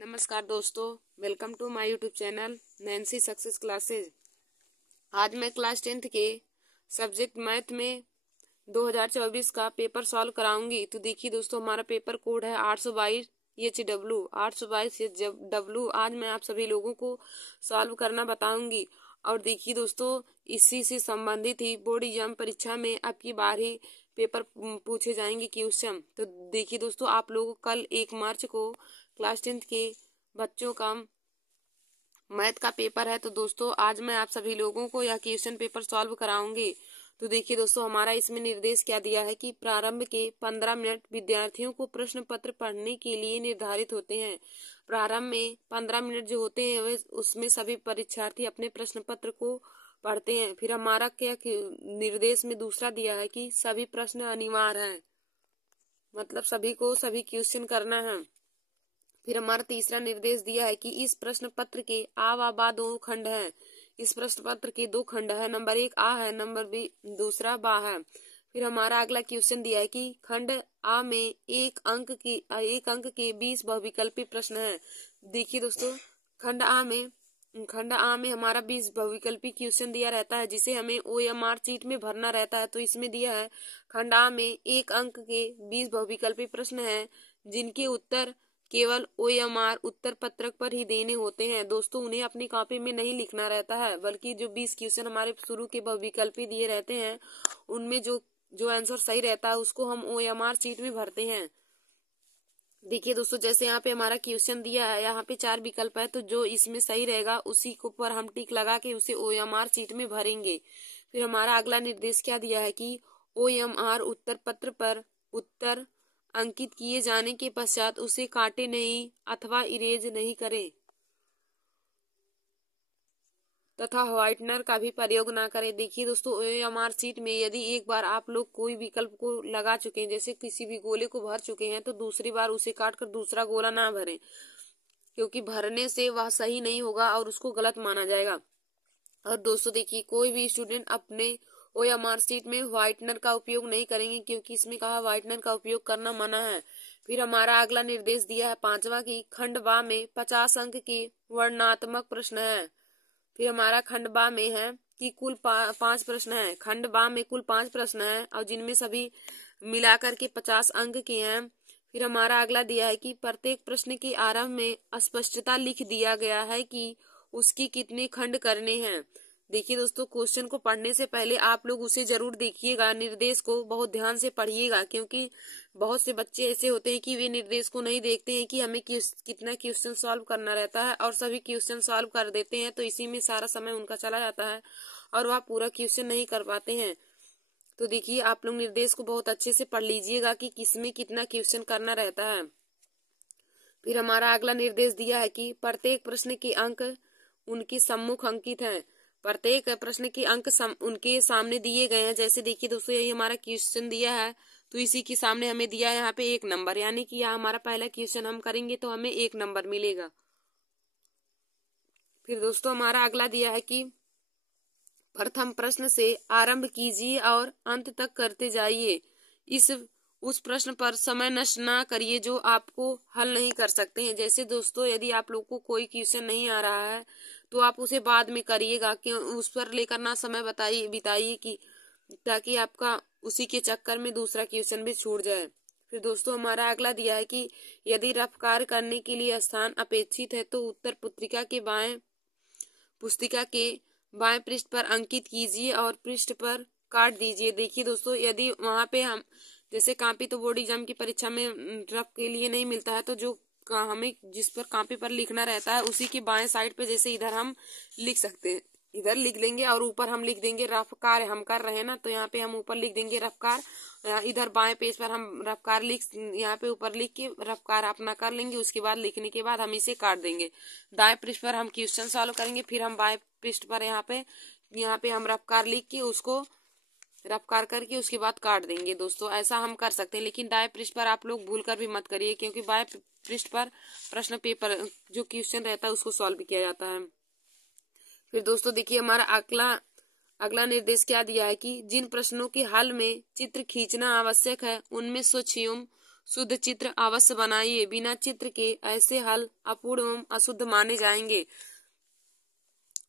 नमस्कार दोस्तों, welcome to my YouTube channel Nancy success classes. आज मैं क्लास 10th के सब्जेक्ट मैथ में 2024 का पेपर सॉल्व कराऊंगी। तो देखिए दोस्तों, हमारा पेपर कोड है 822HW। आज मैं आप सभी लोगों को सॉल्व करना बताऊंगी। और देखिए दोस्तों, इसी से संबंधित ही बोर्ड एग्जाम परीक्षा में आपकी बार ही पेपर पूछे जाएंगे क्वेश्चन। तो देखिए दोस्तों, आप लोग कल 1 मार्च को क्लास 10th के बच्चों का मैथ का पेपर है। तो दोस्तों, आज मैं आप सभी लोगों को यह क्वेश्चन पेपर सॉल्व कराऊंगी। तो देखिए दोस्तों, हमारा इसमें निर्देश क्या दिया है कि प्रारंभ के 15 मिनट विद्यार्थियों को प्रश्न पत्र पढ़ने के लिए निर्धारित होते हैं। प्रारंभ में 15 मिनट जो होते हैं वे उसमें सभी परीक्षार्थी अपने प्रश्न पत्र को पढ़ते हैं। फिर हमारा क्या निर्देश में दूसरा दिया है कि सभी प्रश्न अनिवार्य हैं, मतलब सभी को सभी क्वेश्चन करना है। फिर हमारा तीसरा निर्देश दिया है कि इस प्रश्न पत्र के आ व बा 2 खंड हैं। इस प्रश्न पत्र के 2 खंड है, नंबर 1 आ है, नंबर दूसरा बा है। फिर हमारा अगला क्वेश्चन दिया है कि खंड आ में एक अंक के 20 बहुविकल्पी प्रश्न है। देखिए दोस्तों, खंड आ में हमारा 20 बहुविकल्पी क्वेश्चन दिया रहता है, जिसे हमें OMR शीट में भरना रहता है। तो इसमें दिया है खंड आ में एक अंक के 20 बहुविकल्पी प्रश्न है, जिनके उत्तर केवल OMR उत्तर पत्रक पर ही देने होते हैं। दोस्तों, उन्हें अपनी कॉपी में नहीं लिखना रहता है, बल्कि जो 20 क्वेश्चन हमारे शुरू के बहुविकल्पी दिए रहते हैं उनमें जो आंसर सही रहता है उसको हम OMR शीट में भरते हैं। देखिए दोस्तों, जैसे यहाँ पे हमारा क्वेश्चन दिया है, यहाँ पे 4 विकल्प है, तो जो इसमें सही रहेगा उसी को पर हम टिक लगा के उसे OMR शीट में भरेंगे। फिर हमारा अगला निर्देश क्या दिया है कि OMR उत्तर पत्र पर उत्तर अंकित किए जाने के पश्चात उसे काटे नहीं अथवा इरेज नहीं करें तथा व्हाइटनर का भी प्रयोग ना करें। देखिए दोस्तों, OMR शीट में यदि एक बार आप लोग कोई विकल्प को लगा चुके हैं, जैसे किसी भी गोले को भर चुके हैं, तो दूसरी बार उसे काट कर दूसरा गोला ना भरें, क्योंकि भरने से वह सही नहीं होगा और उसको गलत माना जाएगा। और दोस्तों देखिए, कोई भी स्टूडेंट अपने OMR शीट में व्हाइटनर का उपयोग नहीं करेंगे, क्योंकि इसमें कहा व्हाइटनर का उपयोग करना मना है। फिर हमारा अगला निर्देश दिया है 5वां की खंड बा में 50 अंक के वर्णनात्मक प्रश्न है। फिर हमारा खंड बा में है कि कुल 5 प्रश्न है। खंड बा में कुल 5 प्रश्न है और जिनमें सभी मिलाकर के 50 अंक के हैं। फिर हमारा अगला दिया है कि प्रत्येक प्रश्न के आरंभ में स्पष्टता लिख दिया गया है कि उसकी कितने खंड करने हैं। देखिए दोस्तों, क्वेश्चन को पढ़ने से पहले आप लोग उसे जरूर देखिएगा, निर्देश को बहुत ध्यान से पढ़िएगा, क्योंकि बहुत से बच्चे ऐसे होते हैं कि वे निर्देश को नहीं देखते हैं कि हमें कितना क्वेश्चन सॉल्व करना रहता है और सभी क्वेश्चन सॉल्व कर देते हैं। तो इसी में सारा समय उनका चला जाता है और वह पूरा क्वेश्चन नहीं कर पाते हैं। तो देखिए, आप लोग निर्देश को बहुत अच्छे से पढ़ लीजिएगा कि किसमें कितना क्वेश्चन करना रहता है। फिर हमारा अगला निर्देश दिया है कि प्रत्येक प्रश्न के अंक उनके सम्मुख अंकित हैं। प्रत्येक प्रश्न के अंक उनके सामने दिए गए हैं। जैसे देखिए दोस्तों, यही हमारा क्वेश्चन दिया है, तो इसी के सामने हमें दिया है यहाँ पे 1 नंबर, यानी कि यहाँ हमारा पहला क्वेश्चन हम करेंगे तो हमें 1 नंबर मिलेगा। फिर दोस्तों, हमारा अगला दिया है कि प्रथम प्रश्न से आरंभ कीजिए और अंत तक करते जाइए। उस प्रश्न पर समय नष्ट ना करिए जो आपको हल नहीं कर सकते हैं। जैसे दोस्तों, यदि आप लोग को कोई क्वेश्चन नहीं आ रहा है तो आप उसे बाद में करिएगा, कि उस पर लेकर ना समय बिताइए कि ताकि आपका उसी के चक्कर में दूसरा क्वेश्चन भी छूट जाए। फिर दोस्तों, हमारा अगला दिया है कि यदि रफ कार्य करने के लिए स्थान अपेक्षित है तो उत्तर पुस्तिका के बाएं पृष्ठ पर अंकित कीजिए और पृष्ठ पर काट दीजिए। देखिए दोस्तों, यदि वहां पे हम जैसे कॉपी तो बोर्ड एग्जाम की परीक्षा में रफ के लिए नहीं मिलता है, तो जो हमें जिस पर कॉपी पर लिखना रहता है उसी की बाएं साइड पे जैसे इधर हम लिख सकते हैं, इधर लिख लेंगे और ऊपर हम लिख देंगे रफ कार्य हम कर रहे हैं ना, तो यहाँ पे हम ऊपर लिख देंगे रफ कार्य। इधर बाएं पेज पर हम रफ कार्य यहाँ पे ऊपर लिख के रफ कार्य अपना कर लेंगे। उसके बाद लिखने के बाद हम इसे काट देंगे। दाएं पृष्ठ पर हम क्वेश्चन सॉल्व करेंगे, फिर हम बाएं पृष्ठ पर यहाँ पे हम रफ कार्य लिख के उसको रफ्कार करके उसके बाद काट देंगे। दोस्तों, ऐसा हम कर सकते हैं, लेकिन दाएं पृष्ठ पर आप लोग भूल कर भी मत करिए, क्योंकि बाएं पृष्ठ पर प्रश्न पेपर जो क्वेश्चन रहता है उसको सॉल्व किया जाता है। फिर दोस्तों देखिए, हमारा अगला निर्देश क्या दिया है कि जिन प्रश्नों के हल में चित्र खींचना आवश्यक है उनमें शुद्ध चित्र अवश्य बनाइए, बिना चित्र के ऐसे हल अपूर्ण एवं अशुद्ध माने जाएंगे।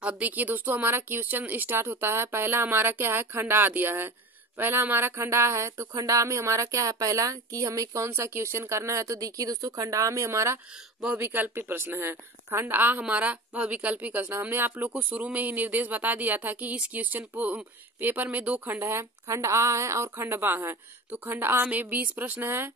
अब देखिए दोस्तों, हमारा क्वेश्चन स्टार्ट होता है। पहला हमारा क्या है, खंड आ दिया है। पहला हमारा खंड आ है, तो खंड आ में हमारा क्या है, पहला कि हमें कौन सा क्वेश्चन करना है। तो देखिए दोस्तों, खंड आ में हमारा बहुविकल्पी प्रश्न है। खंड आ हमारा बहुविकल्पी प्रश्न। हमने आप लोग को शुरू में ही निर्देश बता दिया था कि इस क्वेश्चन पेपर में दो खंड है, खंड आ है और खंड बा है। तो खंड आ में 20 प्रश्न है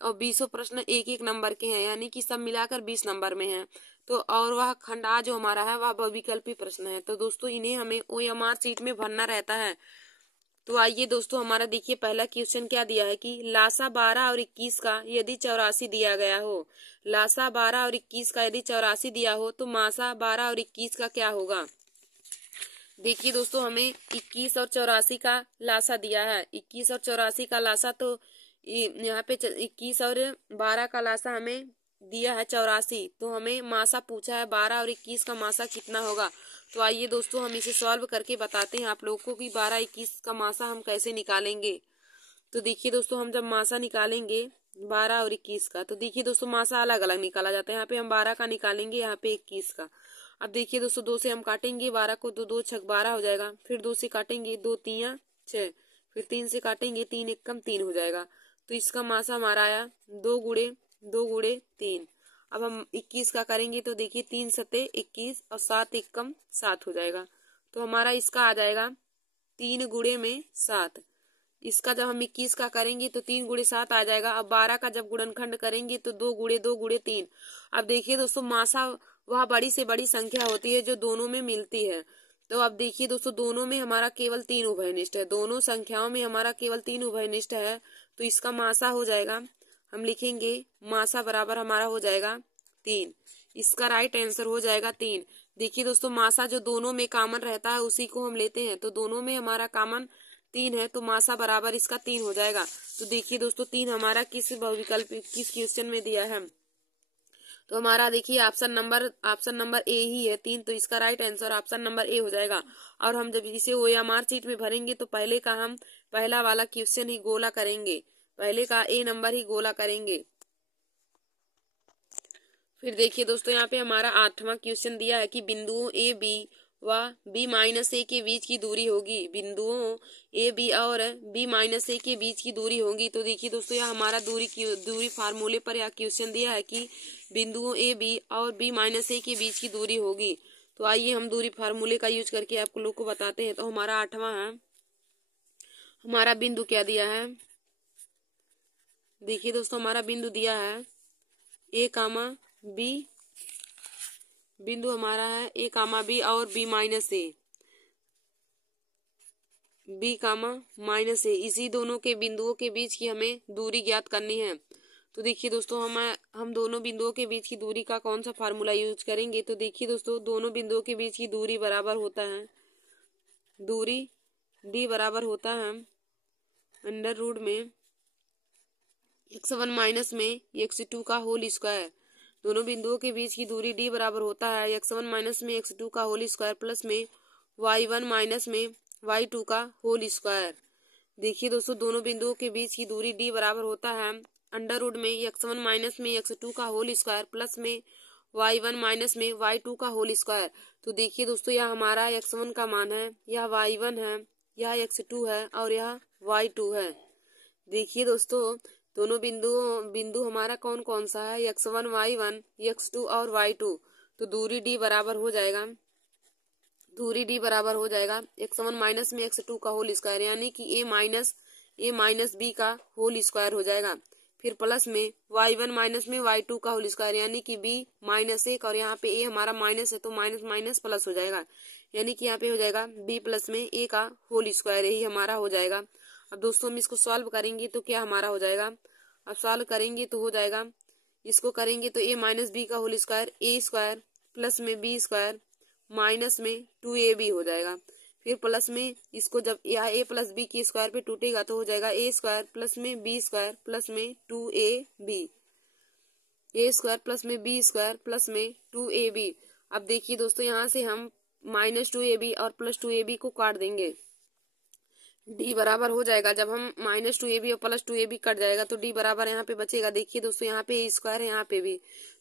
और 20 प्रश्न एक एक नंबर के हैं, यानी कि सब मिलाकर 20 नंबर में हैं। तो और वह खंड आ जो हमारा है वह बहुविकल्पी प्रश्न है। तो दोस्तों इन्हें हमें OMR शीट में भरना रहता है। तो आइए दोस्तों, हमारा देखिए पहला क्वेश्चन क्या दिया है कि लासा 12 और 21 का यदि 84 दिया गया हो। लासा 12 और 21 का यदि 84 दिया हो तो मासा 12 और 21 का क्या होगा। देखिए दोस्तों, हमें 21 और 84 का लासा दिया है। 21 और 84 का लासा, तो यहाँ पे 21 और 12 का लासा हमें दिया है 84। तो हमें मासा पूछा है 12 और 21 का मासा कितना होगा। तो आइए दोस्तों, हम इसे सॉल्व करके बताते हैं आप लोगों को कि 12-21 का मासा हम कैसे निकालेंगे। तो देखिए दोस्तों, हम जब मासा निकालेंगे 12 और 21 का, तो देखिए दोस्तों मासा अलग अलग निकाला जाता है। यहाँ पे हम 12 का निकालेंगे, यहाँ पे 21 का। अब देखिए दोस्तों, 2 से हम काटेंगे 12 को, तो 2 छक 12 हो जाएगा। फिर 2 से काटेंगे, 2 3 6, फिर 3 से काटेंगे, 3 1 कम 3 हो जाएगा। तो इसका मासा हमारा आया 2 गुणे 3। अब हम 21 का करेंगे, तो देखिए 3 सते 21 और 7 1 कम 7 हो जाएगा। तो हमारा इसका आ जाएगा 3 गुणे में 7। इसका जब हम 21 का करेंगे तो 3 गुणे 7 आ जाएगा। अब 12 का जब गुणनखंड करेंगे तो 2 गुणे 3। अब देखिए दोस्तों, मासा वह बड़ी से बड़ी संख्या होती है जो दोनों में मिलती है। तो अब देखिए दोस्तों, दोनों में हमारा केवल 3 उभयनिष्ठ है, दोनों संख्याओं में हमारा केवल 3 उभयनिष्ठ है। तो इसका मासा हो जाएगा, हम लिखेंगे मासा बराबर हमारा हो जाएगा 3। इसका राइट आंसर हो जाएगा 3। देखिए दोस्तों, मासा जो दोनों में कॉमन रहता है उसी को हम लेते हैं। तो दोनों में हमारा कॉमन 3 है, तो मासा बराबर इसका 3 हो जाएगा। तो देखिए दोस्तों, 3 हमारा किस बहुविकल्प किस क्वेश्चन में दिया है। तो हमारा देखिए ऑप्शन नंबर ए ही है 3। तो इसका राइट आंसर ऑप्शन नंबर ए हो जाएगा। और हम जब इसे OMR शीट में भरेंगे तो पहले का हम पहला वाला क्वेश्चन ही गोला करेंगे, पहले का ए नंबर ही गोला करेंगे। फिर देखिए दोस्तों, यहाँ पे हमारा 8वां क्वेश्चन दिया है कि बिंदुओं ए बी व B-A के बीच की दूरी होगी। बिंदुओं ए बी और B-A के बीच की दूरी होगी। तो देखिए दोस्तों, यह हमारा दूरी फार्मूले पर यह क्वेश्चन दिया है कि बिंदुओं ए बी और B-A के बीच की दूरी होगी। तो आइए हम दूरी फार्मूले का यूज करके आप लोग को बताते हैं। तो हमारा 8वां है, हमारा बिंदु क्या दिया है। देखिए दोस्तों, हमारा बिंदु दिया है A, B। बिंदु हमारा है A, B और B-A, B, इसी दोनों के बिंदुओं के बीच की हमें दूरी ज्ञात करनी है। तो देखिए दोस्तों, हम दोनों बिंदुओं के बीच की दूरी का कौन सा फार्मूला यूज करेंगे। तो देखिए दोस्तों, दोनों बिंदुओं के बीच की दूरी बराबर होता है, दूरी D बराबर होता है अंडर रूट में x1 माइनस में x2 का होल स्क्वायर। दोनों बिंदुओं के बीच की दूरी D बराबर होता है x1 माइनस में x2 का होल स्क्वायर प्लस में y1 माइनस में y2 का होल स्क्वायर। देखिए दोस्तों, दोनों बिंदुओं के बीच की दूरी D बराबर होता है अंडर रूट में x1 माइनस में x2 का होल स्क्वायर प्लस में y1 माइनस में y2 का होल स्क्वायर। तो देखिए दोस्तों, यह हमारा x1 का मान है, यह y1 है, यह x2 है और यह y2 है। देखिए दोस्तों, दोनों बिंदु हमारा कौन कौन सा है, x1 y1 x2 और y2। तो दूरी D बराबर हो जाएगा, x1 माइनस में x2 का होल स्क्वायर, यानी कि a माइनस b का होल स्क्वायर हो जाएगा। फिर प्लस में y1 माइनस में y2 का होल स्क्वायर, यानी कि b-1, और यहाँ पे a हमारा माइनस है तो माइनस माइनस प्लस हो जाएगा, यानी कि यहाँ पे हो जाएगा b प्लस में a का होल स्क्वायर, यही हमारा हो जाएगा। अब दोस्तों, हम इसको सॉल्व करेंगे तो क्या हमारा हो जाएगा। अब सॉल्व करेंगे तो हो जाएगा, इसको करेंगे तो a माइनस बी का whole square a square plus में b स्क्वायर माइनस में 2ab हो जाएगा। फिर प्लस में इसको जब यहाँ a प्लस बी के स्क्वायर पे टूटेगा तो हो जाएगा a स्क्वायर प्लस में b स्क्वायर प्लस में 2ab, a स्क्वायर प्लस में b स्क्वायर प्लस में 2ab। अब देखिए दोस्तों, यहाँ से हम -2ab और +2ab को काट देंगे। डी बराबर हो जाएगा, जब हम -2ab और +2ab कट जाएगा तो डी बराबर यहाँ पे बचेगा। देखिए दोस्तों यहाँ पे ए स्क्वायर है, यहाँ पे भी,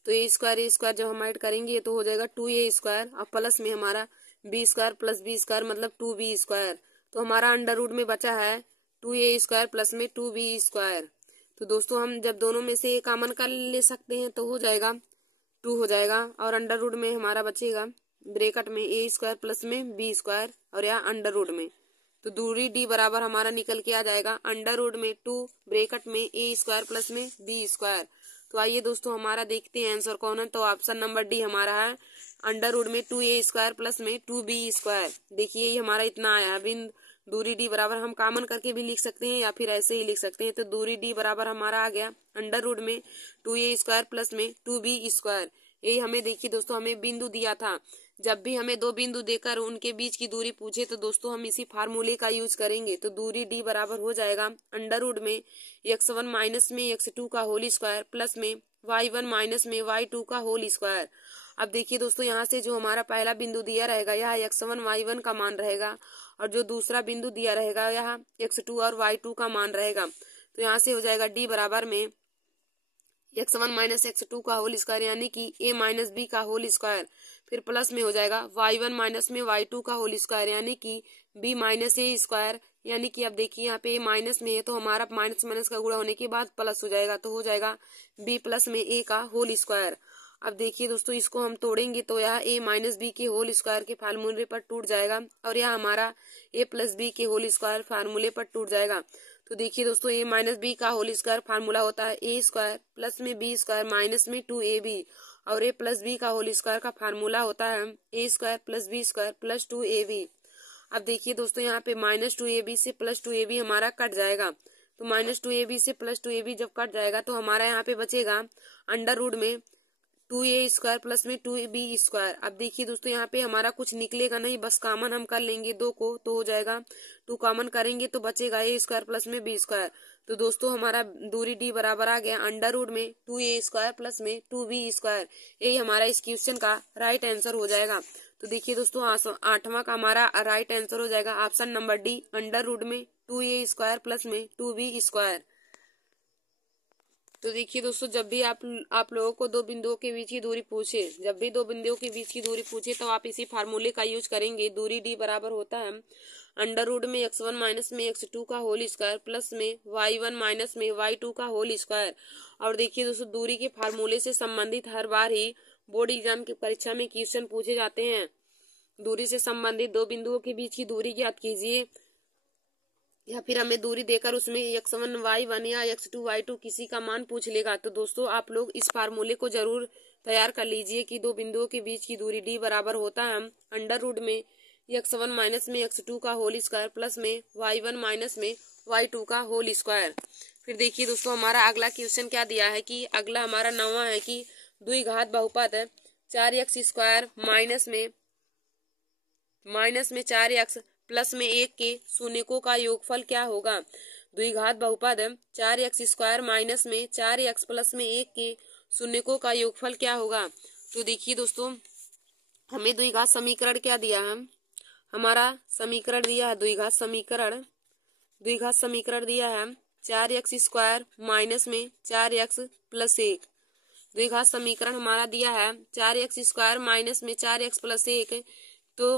तो ए स्क्वायर जब हम ऐड करेंगे तो हो जाएगा 2a² और प्लस में हमारा b² + b² मतलब 2b²। तो हमारा अंडर रूट में बचा है 2a² प्लस में 2b²। तो दोस्तों हम जब दोनों में से कॉमन कर ले सकते हैं तो हो जाएगा 2 हो जाएगा, और अंडर रूट में हमारा बचेगा ब्रैकेट में a² प्लस में b² और यहाँ अंडर रूट में, तो दूरी डी बराबर हमारा निकल के आ जाएगा अंडर रूट में 2 ब्रैकेट में a² प्लस में b²। तो आइए दोस्तों हमारा देखते हैं आंसर कौन है। तो ऑप्शन नंबर डी हमारा है अंडर रूट में 2a² प्लस में 2b²। देखिए ये हमारा इतना आया है। बिंद दूरी डी बराबर हम कॉमन करके भी लिख सकते हैं या फिर ऐसे ही लिख सकते हैं। तो दूरी डी बराबर हमारा आ गया अंडर रूट में 2a² प्लस में 2b²। यही हमें देखिए दोस्तों हमें बिंदु दिया था, जब भी हमें दो बिंदु देकर उनके बीच की दूरी पूछे तो दोस्तों हम इसी फार्मूले का यूज करेंगे। तो दूरी डी बराबर हो जाएगा अंडर रूट में x1 माइनस में x2 का होल स्क्वायर प्लस में y1 माइनस में y2 का होल स्क्वायर। अब देखिए दोस्तों यहाँ से जो हमारा पहला बिंदु दिया रहेगा यह x1 y1 का मान रहेगा, और जो दूसरा बिंदु दिया रहेगा यह x2 और y2 का मान रहेगा। तो यहाँ से हो जाएगा डी बराबर में x1 माइनस x2 का होल स्क्वायर यानी कि a माइनस बी का होल स्क्वायर, फिर प्लस में हो जाएगा y1 माइनस में y2 का होल स्क्वायर यानी कि b माइनस ए स्क्वायर। यानी कि अब देखिए यहाँ पे माइनस में है तो हमारा माइनस माइनस का गुणा होने के बाद प्लस हो जाएगा, तो हो जाएगा b प्लस में a का होल स्क्वायर। अब देखिए दोस्तों इसको हम तोड़ेंगे तो यह a माइनस बी के होल स्क्वायर के फार्मूले पर टूट जाएगा, और यह हमारा a प्लस बी के होल स्क्वायर फार्मूले पर टूट जाएगा। तो देखिए दोस्तों a माइनस बी का होल स्क्वायर फार्मूला होता है a² प्लस में b² माइनस में 2ab, और a प्लस बी का होल स्क्वायर का फार्मूला होता है a² plus b² plus 2ab। अब देखिए दोस्तों यहाँ पे -2ab से +2ab हमारा कट जाएगा, तो -2ab से +2ab जब कट जाएगा तो हमारा यहाँ पे बचेगा अंडर रूट में 2a² प्लस में 2b²। अब देखिए दोस्तों यहाँ पे हमारा कुछ निकलेगा नहीं, बस कॉमन हम कर लेंगे 2 को, तो हो जाएगा 2 कॉमन करेंगे तो बचेगा a² प्लस में b²। तो दोस्तों हमारा दूरी डी बराबर आ गया अंडर रूट में 2a² प्लस में 2b²। यही हमारा इस क्वेश्चन का राइट आंसर हो जाएगा। तो देखिए दोस्तों 8वां का हमारा राइट आंसर हो जाएगा option number D under root में 2a² प्लस में 2b²। तो देखिए दोस्तों जब भी आप लोगों को दो बिंदुओं के बीच की दूरी पूछे, जब भी दो बिंदुओं के बीच की दूरी पूछे तो आप इसी फार्मूले का यूज करेंगे। दूरी डी बराबर होता है अंडर रूट में x1 माइनस में x2 का होल स्क्वायर प्लस में y1 माइनस में y2 का होल स्क्वायर। और देखिए दोस्तों दूरी के फार्मूले से संबंधित हर बार ही बोर्ड एग्जाम की परीक्षा में क्वेश्चन पूछे जाते हैं। दूरी से संबंधित दो बिंदुओं के बीच की दूरी ज्ञात कीजिए, या फिर हमें दूरी देकर उसमें x1 y1 या x2 y2 किसी का मान पूछ लेगा। तो दोस्तों आप लोग इस फार्मूले को जरूर तैयार कर लीजिए कि दो बिंदुओं के बीच की दूरी डी बराबर होता है अंडर रूट में x1 माइनस में x2 का होल स्क्वायर प्लस में y1 माइनस में y2 का होल स्क्वायर। फिर देखिए दोस्तों हमारा अगला क्वेश्चन क्या दिया है कि अगला हमारा 9वां है कि द्विघात बहुपद 4x² माइनस में 4x प्लस में 1 के शून्यकों का योगफल क्या होगा। द्विघात बहुपद 4x² माइनस में 4x प्लस में 1 के शून्यकों का योगफल क्या होगा। तो देखिए दोस्तों हमें द्विघात समीकरण क्या दिया है, हमारा समीकरण दिया है द्विघात समीकरण दिया है 4x² माइनस में 4x प्लस 1। द्विघात समीकरण हमारा दिया है 4x² माइनस में 4x प्लस 1। तो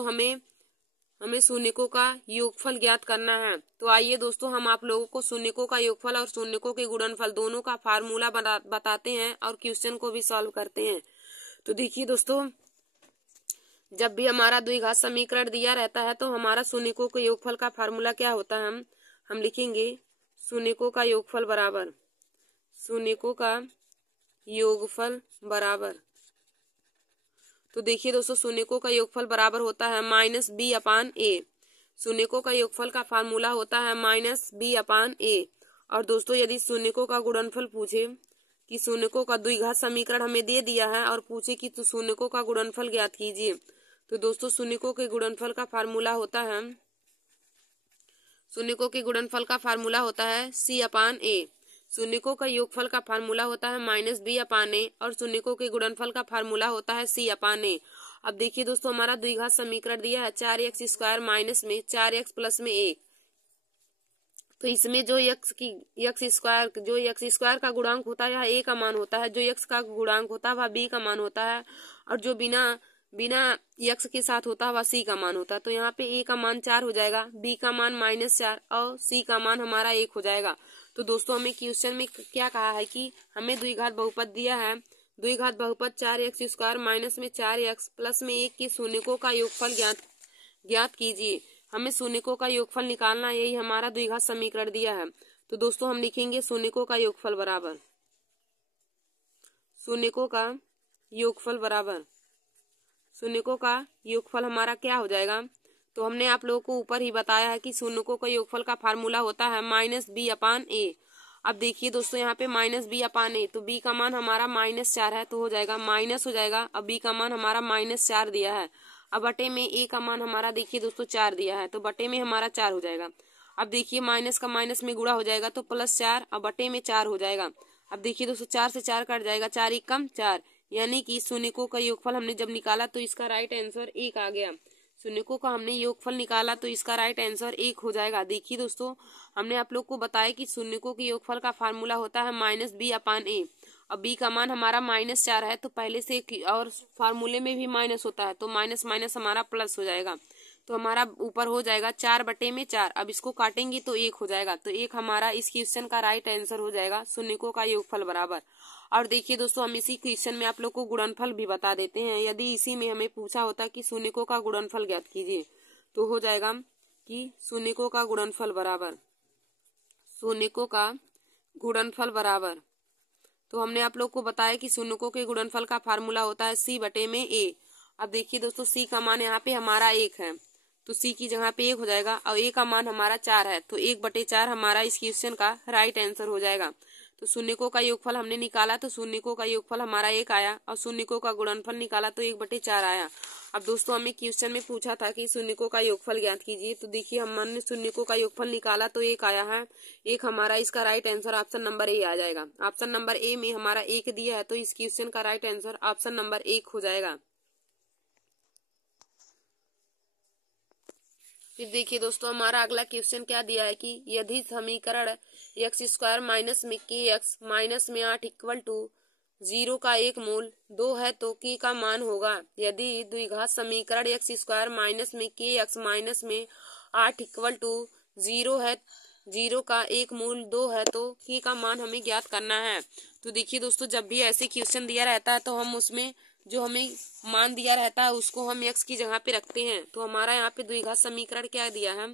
हमें शून्यकों का योगफल ज्ञात करना है। तो आइए दोस्तों हम आप लोगों को शून्यकों का योगफल और शून्यकों के गुणनफल दोनों का फार्मूला बताते हैं और क्वेश्चन को भी सॉल्व करते हैं। तो देखिए दोस्तों जब भी हमारा द्विघात समीकरण दिया रहता है तो हमारा शून्यकों के योगफल का फार्मूला क्या होता है, हम लिखेंगे शून्यकों का योगफल बराबर तो देखिए दोस्तों शून्यकों का योगफल बराबर होता है -b/a। शून्यकों का योगफल का फार्मूला होता है -b/a। और दोस्तों यदि शून्यकों का गुणनफल पूछे कि शून्यकों का द्विघात समीकरण हमें दे दिया है और पूछे कि तो शून्यकों का गुणनफल ज्ञात कीजिए, तो दोस्तों शून्यकों के गुणनफल का फार्मूला होता है c/a। शून्यकों का योगफल का फार्मूला होता है -b/a और शून्यकों के गुणनफल का फार्मूला होता है c/a। अब देखिए दोस्तों हमारा द्विघात समीकरण दिया है 4x² माइनस में 4x प्लस में 1। तो इसमें जो एक्स स्क्वायर का गुणांक होता है यह a का मान होता है, जो x का गुणांक होता है वह b का मान होता है, और जो बिना x के साथ होता है वह c का मान होता है। तो यहाँ पे a का मान 4 हो जाएगा, b का मान -4 और c का मान हमारा 1 हो जाएगा। तो दोस्तों हमें क्वेश्चन में क्या कहा है कि हमें द्विघात बहुपद दिया है, द्विघात बहुपद 4x² माइनस में 4x प्लस में 1 के शून्यकों का योगफल ज्ञात कीजिए। हमें शून्यकों का योगफल निकालना, यही हमारा द्विघात समीकरण दिया है। तो दोस्तों हम लिखेंगे शून्यकों का योगफल बराबर शून्यकों का योगफल हमारा क्या हो जाएगा। तो हमने आप लोगों को ऊपर ही बताया है कि शून्यकों का योगफल का फार्मूला होता है -b/a। अब देखिए दोस्तों यहाँ पे -b/a, तो b का मान हमारा -4 है, तो हो जाएगा माइनस हो जाएगा। अब b का मान हमारा -4 दिया है, अब बटे में a का मान हमारा देखिए दोस्तों 4 दिया है, तो बटे में हमारा 4 हो जाएगा। अब देखिए माइनस का माइनस में गुणा हो जाएगा तो +4, अब बटे में 4 हो जाएगा। अब देखिए दोस्तों 4 से 4 कट जाएगा, 4 एकम 4, यानी कि शून्यकों का योगफल हमने जब निकाला तो इसका राइट आंसर 1 आ गया। शून्यकों का हमने योगफल निकाला तो इसका राइट आंसर 1 हो जाएगा। देखिए दोस्तों हमने आप लोग को बताया कि शून्यकों के योगफल का फार्मूला होता है -b/a। अब b का मान हमारा -4 है, तो पहले से और फार्मूले में भी माइनस होता है, तो माइनस माइनस हमारा प्लस हो जाएगा, तो हमारा ऊपर हो जाएगा 4 बटे में 4। अब इसको काटेंगे तो 1 हो जाएगा, तो 1 हमारा इस क्वेश्चन का राइट आंसर हो जाएगा शून्यकों का योगफल बराबर। और देखिए दोस्तों हम इसी क्वेश्चन में आप लोग को गुणनफल भी बता देते हैं। यदि इसी में हमें पूछा होता कि शून्यकों का गुणनफल ज्ञात कीजिए, तो हो जाएगा कि शून्यकों का गुणनफल बराबर तो हमने आप लोग को बताया कि शून्यकों के गुणनफल का फार्मूला होता है c/a। अब देखिए दोस्तों c का मान यहाँ पे हमारा 1 है, तो c की जगह पे 1 हो जाएगा, और a का मान हमारा 4 है, तो 1/4 हमारा इस क्वेश्चन का राइट आंसर हो जाएगा। तो शून्यकों का योगफल हमने निकाला तो शून्यकों का योगफल हमारा 1 आया, और शून्यकों का गुणनफल निकाला तो 1/4 आया। अब दोस्तों हमें क्वेश्चन में पूछा था कि शून्यकों का योगफल ज्ञात कीजिए, तो देखिए हमने शून्यकों का योगफल निकाला तो 1 आया है, 1 हमारा इसका right answer option number A आ जाएगा। ऑप्शन नंबर ए में हमारा 1 दिया है, तो इस क्वेश्चन का राइट आंसर ऑप्शन नंबर 1 हो जाएगा। फिर देखिए दोस्तों हमारा अगला क्वेश्चन क्या दिया है कि यदि समीकरण x² माइनस में kx माइनस में 8 इक्वल टू 0 का एक मूल 2 है तो k का मान होगा। यदि द्विघात समीकरण x² माइनस में kx माइनस में 8 इक्वल टू 0 है, 0 का एक मूल 2 है तो k का मान हमें ज्ञात करना है। तो देखिए दोस्तों जब भी ऐसे क्वेश्चन दिया रहता है तो हम उसमें जो हमें मान दिया रहता है उसको हम x की जगह पे रखते हैं। तो हमारा यहाँ पे द्विघात समीकरण क्या दिया है,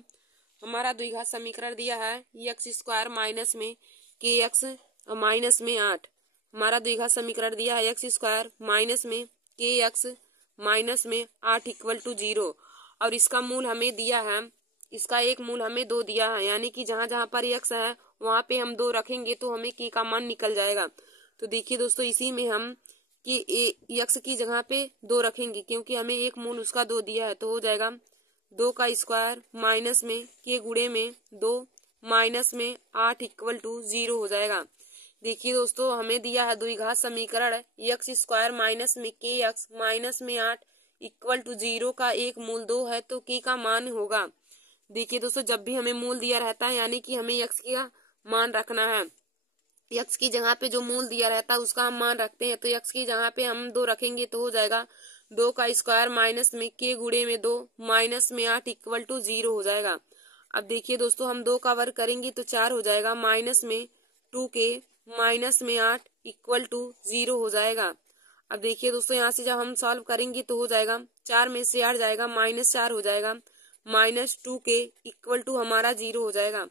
हमारा द्विघात समीकरण दिया है x² माइनस में kx माइनस में 8। हमारा द्विघात समीकरण दिया है x² माइनस में kx माइनस में 8 इक्वल टू 0, और इसका मूल हमें दिया है, इसका एक मूल हमें 2 दिया है, यानी कि जहां जहां पर x है वहां पे हम 2 रखेंगे तो हमें k का मान निकल जाएगा। तो देखिए दोस्तों इसी में हम कि x की जगह पे 2 रखेंगे, क्योंकि हमें एक मूल उसका 2 दिया है, तो हो जाएगा 2 का स्क्वायर माइनस में k गुणे में 2 माइनस में 8 इक्वल टू 0 हो जाएगा। देखिए दोस्तों हमें दिया है द्विघात समीकरण x² माइनस में kx माइनस में 8 इक्वल टू 0 का एक मूल 2 है तो k का मान होगा। देखिए दोस्तों जब भी हमें मूल दिया रहता है यानी कि हमें x का मान रखना है, x की जगह पे जो मूल दिया रहता है उसका हम मान रखते हैं, तो x की जगह पे हम 2 रखेंगे तो हो जाएगा 2 का स्क्वायर माइनस में k गुणे में 2 माइनस में 8 इक्वल टू 0 हो जाएगा। अब देखिए दोस्तों हम 2 का वर्ग करेंगे तो 4 हो जाएगा, माइनस में 2k माइनस में 8 इक्वल टू 0 हो जाएगा। अब देखिए दोस्तों यहाँ से जब हम सॉल्व करेंगे तो हो जाएगा 4 में से 8 जाएगा -4 हो जाएगा, -2k इक्वल टू हमारा 0 हो जाएगा,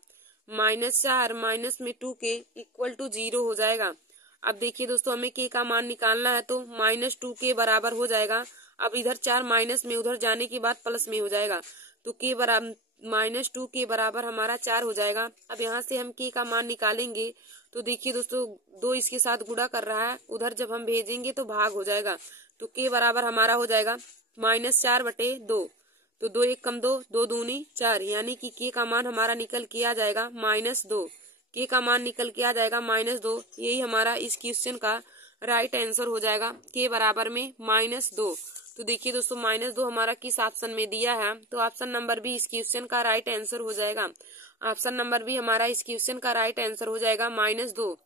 -4 माइनस में 2k इक्वल टू 0 हो जाएगा। अब देखिए दोस्तों हमें k का मान निकालना है तो -2k बराबर हो जाएगा। अब इधर 4 माइनस में उधर जाने के बाद प्लस में हो जाएगा, तो k बराबर -2k बराबर हमारा 4 हो जाएगा। अब यहाँ से हम k का मान निकालेंगे तो देखिए दोस्तों 2 इसके साथ गुणा कर रहा है, उधर जब हम भेजेंगे तो भाग हो जाएगा, तो k बराबर हमारा हो जाएगा -4/2, तो 2 1 कम 2, 2 दूनी 4, यानी कि k का मान हमारा निकल के आ जाएगा -2। k का मान निकल के आ जाएगा -2, यही हमारा इस क्वेश्चन का राइट आंसर हो जाएगा, k बराबर में -2। तो देखिए दोस्तों -2 हमारा किस ऑप्शन में दिया है, तो ऑप्शन नंबर बी इस क्वेश्चन का राइट आंसर हो जाएगा। ऑप्शन नंबर बी हमारा इस क्वेश्चन का राइट आंसर हो जाएगा -2।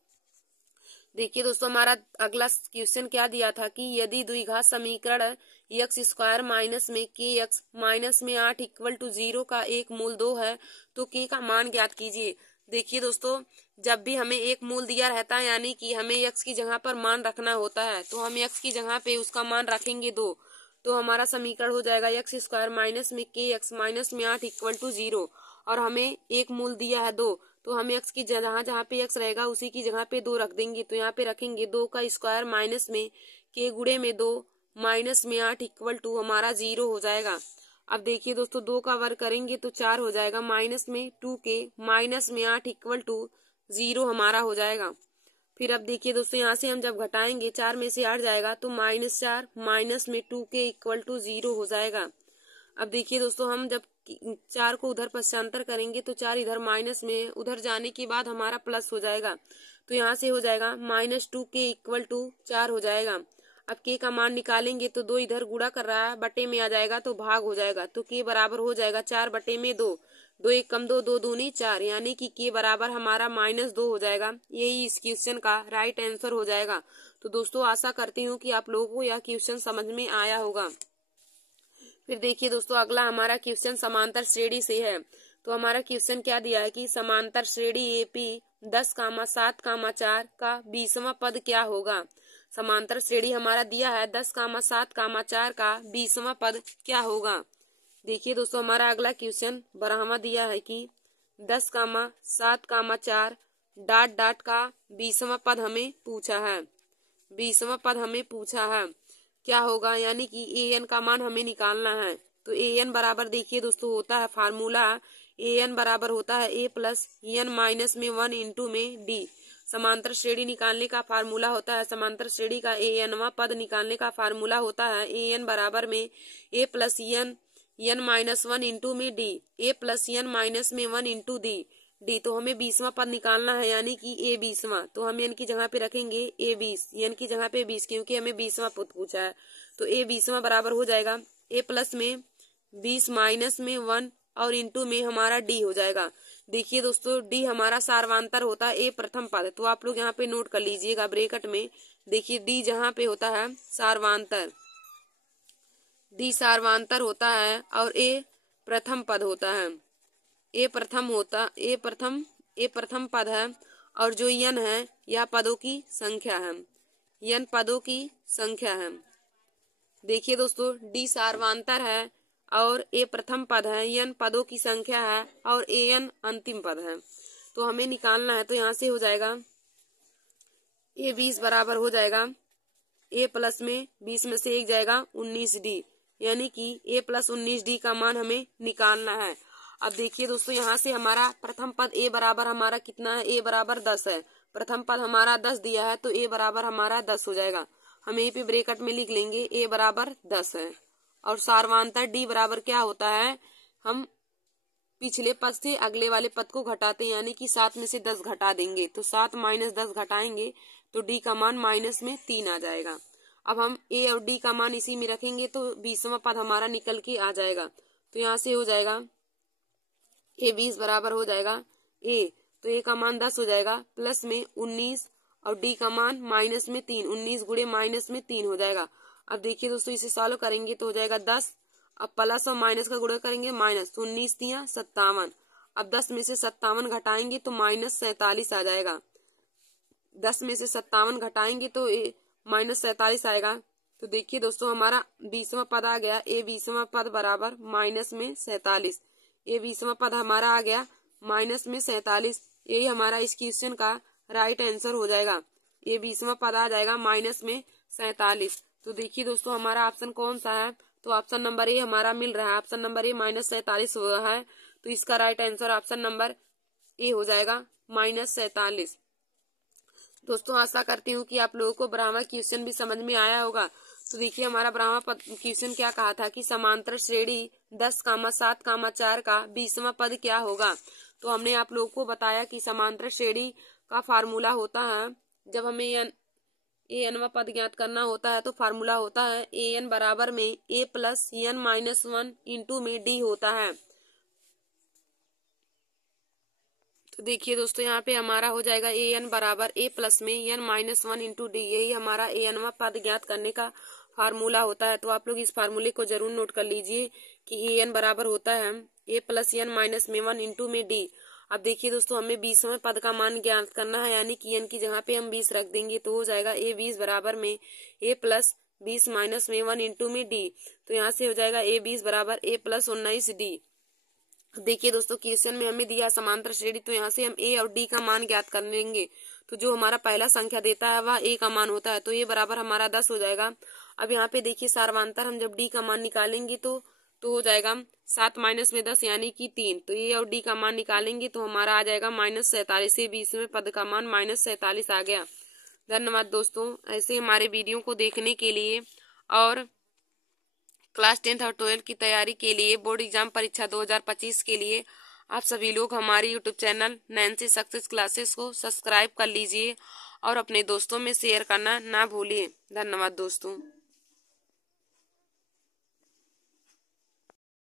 देखिए दोस्तों हमारा अगला क्वेश्चन क्या दिया था कि यदि द्विघात समीकरण x स्क्वायर माइनस में के एक्स माइनस में 8 इक्वल टू 0 का एक मूल 2 है तो k का मान ज्ञात कीजिए। देखिए दोस्तों जब भी हमें एक मूल दिया रहता है यानी कि हमें x की जगह पर मान रखना होता है तो हम x की जगह पे उसका मान रखेंगे 2। तो हमारा समीकरण हो जाएगा x स्क्वायर माइनस में के एक्स माइनस में 8 इक्वल टू 0 और हमें एक मूल दिया है 2 तो हम x की जहाँ जहाँ पे x रहेगा उसी की जगह पे 2 रख देंगे। तो यहाँ पे रखेंगे 2 का स्क्वायर माइनस में k गुणे में 2 माइनस में 8 इक्वल टू हमारा 0 हो जाएगा। अब देखिए दोस्तों 2 का वर्ग करेंगे तो 4 हो जाएगा माइनस में 2k माइनस में 8 इक्वल टू 0 हमारा हो जाएगा। फिर अब देखिए दोस्तों यहाँ से हम जब घटाएंगे 4 में से 8 जाएगा तो -4 माइनस में 2k इक्वल टू 0 हो जाएगा। अब देखिए दोस्तों हम जब 4 को उधर पश्चांतर करेंगे तो 4 इधर माइनस में उधर जाने के बाद हमारा प्लस हो जाएगा। तो यहाँ से हो जाएगा -2k इक्वल टू 4 हो जाएगा। अब k का मान निकालेंगे तो 2 इधर गुणा कर रहा है बटे में आ जाएगा तो भाग हो जाएगा। तो k बराबर हो जाएगा 4 बटे में 2, 2 1 कम 2, 2 दूनी 4 यानी कि k बराबर हमारा -2 हो जाएगा। यही इस क्वेश्चन का राइट आंसर हो जाएगा। तो दोस्तों आशा करती हूँ कि आप लोगों को यह क्वेश्चन समझ में आया होगा। फिर देखिए दोस्तों अगला हमारा क्वेश्चन समांतर श्रेणी से है। तो हमारा क्वेश्चन क्या दिया है कि समांतर श्रेणी AP 10,7,4 का 20वां पद क्या होगा। समांतर श्रेणी हमारा दिया है 10,7,4 का 20वां पद क्या होगा। देखिए दोस्तों हमारा अगला क्वेश्चन 12वां दिया है कि 10,7,4 डॉट डॉट का 20वां पद हमें पूछा है। 20वां पद हमें पूछा है क्या होगा यानी कि an का मान हमें निकालना है। तो an बराबर देखिए दोस्तों होता है फार्मूला an बराबर होता है a प्लस n माइनस में 1 इंटू में d। समांतर श्रेणी निकालने का फार्मूला होता है समांतर श्रेणी का anवां पद निकालने का फार्मूला होता है an बराबर में a plus n minus 1 into में d, a plus n minus में 1 इंटू d। तो हमें 20वां पद निकालना है यानी कि a 20वां। तो हम n की जगह पे रखेंगे a 20, n की जगह पे 20 क्योंकि हमें 20वां पद पूछा है। तो a 20वां बराबर हो जाएगा a प्लस में 20 माइनस में 1 और इंटू में हमारा d हो जाएगा। देखिए दोस्तों d हमारा सार्वांतर होता है a प्रथम पद। तो आप लोग यहाँ पे नोट कर लीजिएगा ब्रैकेट में। देखिए d जहाँ पे होता है सार्वांतर, d सार्वांतर होता है और a प्रथम पद होता है। ए प्रथम पद है और जो n है यह पदों की संख्या है, n पदों की संख्या है। देखिए दोस्तों d सार्वांतर है और a प्रथम पद है, n पदों की संख्या है और an अंतिम पद है। तो हमें निकालना है। तो यहाँ से हो जाएगा a 20 बराबर हो जाएगा a प्लस में 20 में से 1 जाएगा 19d यानी कि a प्लस 19d का मान हमें निकालना है। अब देखिए दोस्तों यहाँ से हमारा प्रथम पद a बराबर हमारा कितना है, a बराबर 10 है। प्रथम पद हमारा 10 दिया है तो a बराबर हमारा 10 हो जाएगा। हम यहीं पे ब्रैकेट में लिख लेंगे a बराबर 10 है। और सार्वांतर d बराबर क्या होता है, हम पिछले पद से अगले वाले पद को घटाते हैं यानी कि 7 में से 10 घटा देंगे। तो 7 माइनस 10 घटाएंगे तो d का मान माइनस में 3 आ जाएगा। अब हम a और d का मान इसी में रखेंगे तो 20वां पद हमारा निकल के आ जाएगा। तो यहाँ से हो जाएगा a 20 बराबर हो जाएगा a, तो a का मान 10 हो जाएगा प्लस में 19 और d का मान माइनस में 3, 19 गुणे माइनस में 3 हो जाएगा। अब देखिए दोस्तों इसे सॉल्व करेंगे तो हो जाएगा 10, अब प्लस और माइनस का गुणा करेंगे माइनस, 19 तिया 57। अब 10 में से 57 घटाएंगे तो -47 आ जाएगा। 10 में से 57 घटाएंगे तो -47 आएगा। तो देखिए दोस्तों हमारा 20वां पद आ गया a 20वां पद बराबर माइनस में 47। ये 20वां पद हमारा आ गया माइनस में 47। यही हमारा इस क्वेश्चन का राइट आंसर हो जाएगा। ये 20वां पद आ जाएगा माइनस में 47। तो देखिए दोस्तों हमारा ऑप्शन कौन सा है, तो ऑप्शन नंबर ए हमारा मिल रहा है। ऑप्शन नंबर ए -47 हुआ है तो इसका राइट आंसर ऑप्शन नंबर ए हो जाएगा -47। दोस्तों आशा करती हूँ कि आप लोगों को ब्राह्मण क्वेश्चन भी समझ में आया होगा। तो देखिए हमारा ब्राह्मण क्वेश्चन क्या कहा था कि समांतर श्रेणी 10,7,4 का 20वां पद क्या होगा। तो हमने आप लोगों को बताया कि समांतर श्रेणी का फार्मूला होता है, जब हमें an पद ज्ञात करना होता है तो फार्मूला होता है an बराबर में a plus n minus 1 into में d होता है। तो देखिए दोस्तों यहाँ पे हमारा हो जाएगा ए एन बराबर ए प्लस में N minus one into D. यही हमारा ए एनवा पद ज्ञात करने का फार्मूला होता है। तो आप लोग इस फार्मूले को जरूर नोट कर लीजिए कि ए एन बराबर होता है ए प्लस एन माइनस में वन इंटू में डी। अब देखिए दोस्तों हमें 20वें पद का मान ज्ञात करना है, यानी कि एन की जगह पे हम 20 रख देंगे तो हो जाएगा ए 20 बराबर में ए प्लस 20 माइनस में वन इंटू में डी। तो यहाँ से हो जाएगा ए 20 बराबर ए प्लस 19 डी। देखिए दोस्तों क्वेश्चन में हमें दिया समांतर श्रेणी, तो यहाँ से हम ए और डी का मान ज्ञात कर लेंगे। तो जो हमारा पहला संख्या देता है वह ए का मान होता है, तो ये बराबर हमारा 10 हो जाएगा। अब यहाँ पे देखिए सार्वंतर हम जब डी का मान निकालेंगे तो हो जाएगा 7 माइनस में 10 यानी कि 3। तो ए और डी का मान निकालेंगे तो हमारा आ जाएगा -47 से 20वें पद का मान -47 आ गया। धन्यवाद दोस्तों। ऐसे हमारे वीडियो को देखने के लिए और क्लास 10 और 12 की तैयारी के लिए बोर्ड एग्जाम परीक्षा 2025 के लिए आप सभी लोग हमारे YouTube channel Nancy success classes को सब्सक्राइब कर लीजिए और अपने दोस्तों में शेयर करना ना भूलिए। धन्यवाद दोस्तों।